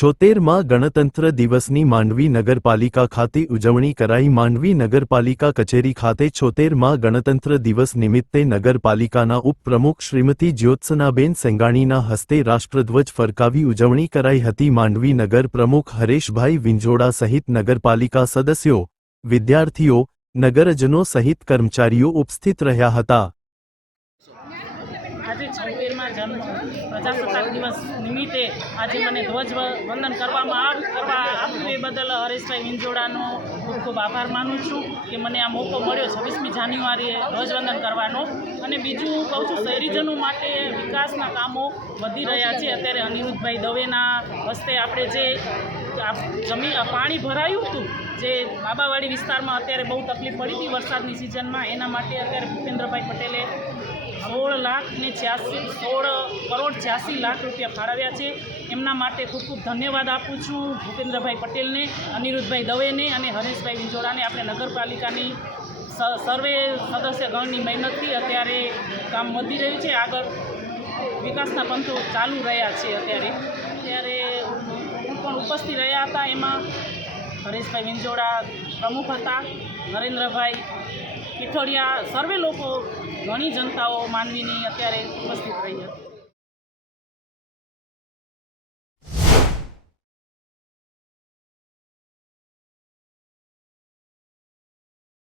છોતેરમાં ગણતંત્ર દિવસની માંડવી નગરપાલિકા ખાતે ઉજવણી કરાઈ. માંડવી નગરપાલિકા કચેરી ખાતે છોતેરમાં ગણતંત્ર દિવસ નિમિત્તે નગરપાલિકાના ઉપપ્રમુખ શ્રીમતી જ્યોત્સનાબેન સેંગાણીના હસ્તે રાષ્ટ્રધ્વજ ફરકાવી ઉજવણી કરાઈ હતી. માંડવી નગર પ્રમુખ હરેશભાઈ વિંજોડા સહિત નગરપાલિકા સદસ્યો, વિદ્યાર્થીઓ, નગરજનો સહિત કર્મચારીઓ ઉપસ્થિત રહ્યા હતા આજે છોતેરમાં જન્મ પ્રજાસત્તાક દિવસ નિમિત્તે આજે મને ધ્વજ વંદન કરવામાં કરવા આપ્યું એ બદલ હરેશભાઈ વિંજોડાનો ખૂબ ખૂબ આભાર માનું છું કે મને આ મોકો મળ્યો છવ્વીસમી જાન્યુઆરીએ ધ્વજવંદન કરવાનો. અને બીજું કહું છું, શહેરીજનો માટે વિકાસના કામો વધી રહ્યા છે. અત્યારે અનિરુદ્ધભાઈ દવેના હસ્તે આપણે જે જમી પાણી ભરાયું હતું, જે બાબાવાડી વિસ્તારમાં અત્યારે બહુ તકલીફ પડી હતી વરસાદની સિઝનમાં, એના માટે અત્યારે ભૂપેન્દ્રભાઈ પટેલે સોળ લાખ ને છ્યાસી, સોળ કરોડ છ્યાસી લાખ રૂપિયા ફાળવ્યા છે. એમના માટે ખૂબ ખૂબ ધન્યવાદ આપું છું ભૂપેન્દ્રભાઈ પટેલને, અનિરુદ્ધભાઈ દવેને અને હરેશભાઈ વિંજોડાને. આપણે નગરપાલિકાની સર્વે સદસ્યગણની મહેનતથી અત્યારે કામ વધી રહ્યું છે. આગળ વિકાસના પંથો ચાલુ રહ્યા છે અત્યારે. અત્યારે હું પણ ઉપસ્થિત રહ્યા હતા. એમાં હરેશભાઈ વિંજોડા પ્રમુખ હતા, નરેન્દ્રભાઈ પીઠોડિયા, સર્વે લોકો, ઘણી જનતાઓ માનવીની અત્યારે ઉપસ્થિત રહી હતી.